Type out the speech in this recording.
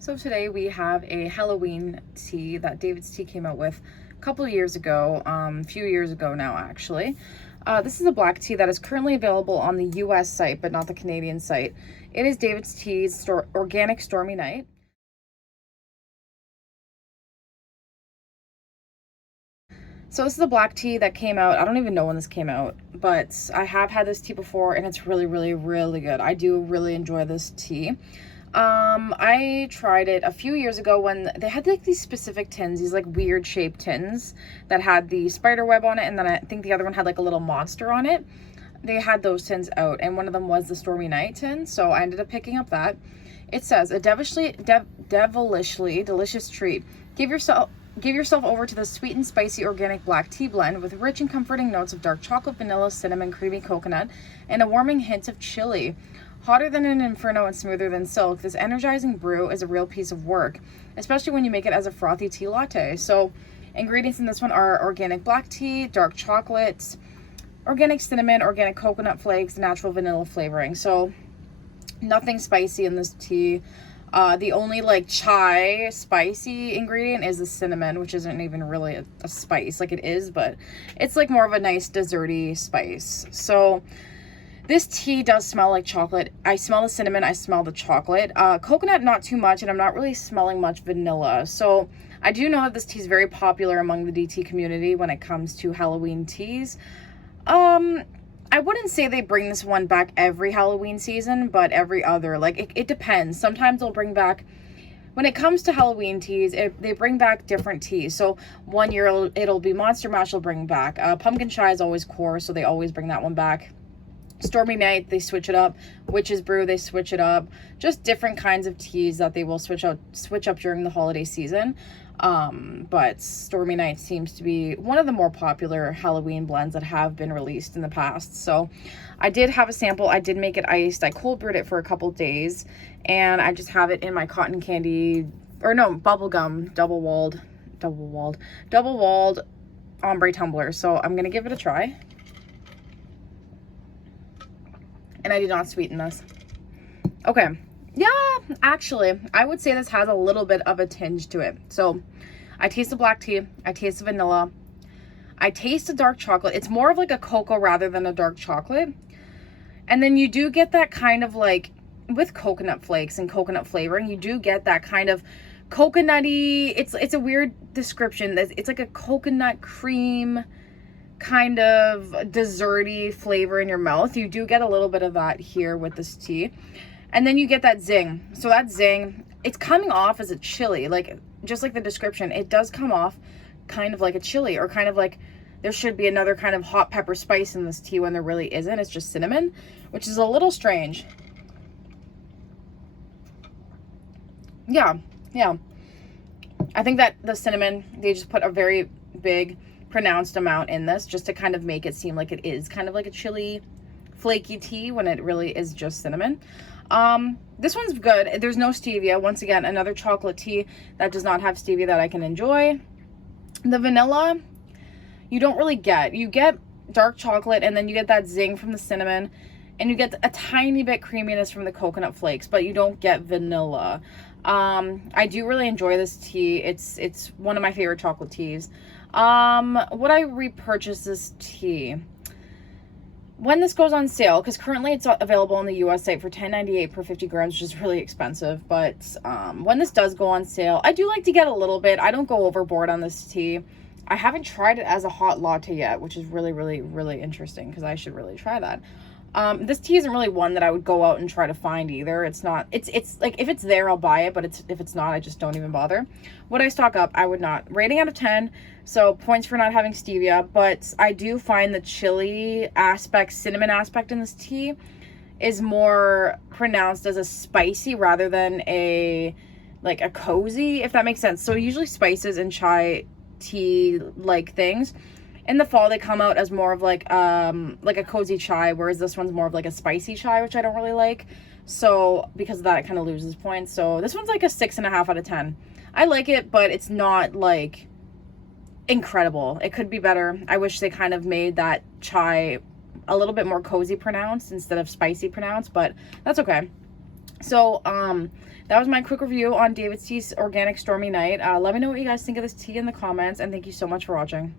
So today we have a Halloween tea that David's Tea came out with a couple of years ago, a few years ago now actually. This is a black tea that is currently available on the US site, but not the Canadian site. It is David's Tea's Organic Stormy Night. So this is a black tea that came out, I don't even know when this came out, but I have had this tea before and it's really, really, really good. I do really enjoy this tea. I tried it a few years ago when they had like these specific tins, these like weird shaped tins that had the spider web on it, and then I think the other one had like a little monster on it. They had those tins out, and one of them was the Stormy Night tin, so I ended up picking up that. It says, a devilishly delicious treat. Give yourself over to the sweet and spicy organic black tea blend with rich and comforting notes of dark chocolate, vanilla, cinnamon, creamy coconut, and a warming hint of chili. Hotter than an inferno and smoother than silk, this energizing brew is a real piece of work, especially when you make it as a frothy tea latte. So ingredients in this one are organic black tea, dark chocolate, organic cinnamon, organic coconut flakes, natural vanilla flavoring. So nothing spicy in this tea. The only like chai spicy ingredient is the cinnamon, which isn't even really a spice. Like it is, but it's like more of a nice desserty spice. So this tea does smell like chocolate. I smell the cinnamon, I smell the chocolate. Coconut, not too much, and I'm not really smelling much vanilla. So I do know that this tea is very popular among the DT community when it comes to Halloween teas. I wouldn't say they bring this one back every Halloween season, but every other. Like, it depends. Sometimes they'll bring back, when it comes to Halloween teas, they bring back different teas. So one year it'll be Monster Mash will bring back. Pumpkin Chai is always core, so they always bring that one back. Stormy Night, they switch it up. Witch's Brew, they switch it up. Just different kinds of teas that they will switch up during the holiday season. But Stormy Night seems to be one of the more popular Halloween blends that have been released in the past. So I did have a sample. I did make it iced. I cold brewed it for a couple days, and I just have it in my cotton candy, or no, bubblegum double walled ombre tumbler. So I'm gonna give it a try. And I did not sweeten this. Okay. Yeah, actually, I would say this has a little bit of a tinge to it. So I taste the black tea. I taste the vanilla. I taste the dark chocolate. It's more of like a cocoa rather than a dark chocolate. And then you do get that kind of like, with coconut flakes and coconut flavoring, you do get that kind of coconutty, it's a weird description. It's like a coconut cream kind of desserty flavor in your mouth. You do get a little bit of that here with this tea, and then you get that zing. So that zing, it's coming off as a chili, like just like the description, it does come off kind of like a chili, or kind of like there should be another kind of hot pepper spice in this tea when there really isn't. It's just cinnamon, which is a little strange. Yeah, I think that the cinnamon, they just put a very big pronounced amount in this just to kind of make it seem like it is kind of like a chili flaky tea when it really is just cinnamon. This one's good. There's no stevia. Once again, another chocolate tea that does not have stevia that I can enjoy. The vanilla, you don't really get. You get dark chocolate, and then you get that zing from the cinnamon, and you get a tiny bit creaminess from the coconut flakes, but you don't get vanilla. I do really enjoy this tea. It's one of my favorite chocolate teas. Would I repurchase this tea when this goes on sale? Because currently it's available on the US site for $10.98 per 50 grams, which is really expensive. But when this does go on sale, I do like to get a little bit. I don't go overboard on this tea. I haven't tried it as a hot latte yet, which is really, really, really interesting, because I should really try that. This tea isn't really one that I would go out and try to find either. It's not, it's like, if it's there, I'll buy it, but if it's not, I just don't even bother. Would I stock up? I would not. Rating out of 10, so points for not having stevia, but I do find the chili aspect, cinnamon aspect in this tea is more pronounced as a spicy rather than a cozy, if that makes sense. So usually spices and chai tea like things, in the fall, they come out as more of like a cozy chai, whereas this one's more of like a spicy chai, which I don't really like. So because of that, it kind of loses points. So this one's like a 6.5 out of 10. I like it, but it's not like incredible. It could be better. I wish they kind of made that chai a little bit more cozy pronounced instead of spicy pronounced, but that's okay. So, that was my quick review on David's Tea's Organic Stormy Night. Let me know what you guys think of this tea in the comments, and thank you so much for watching.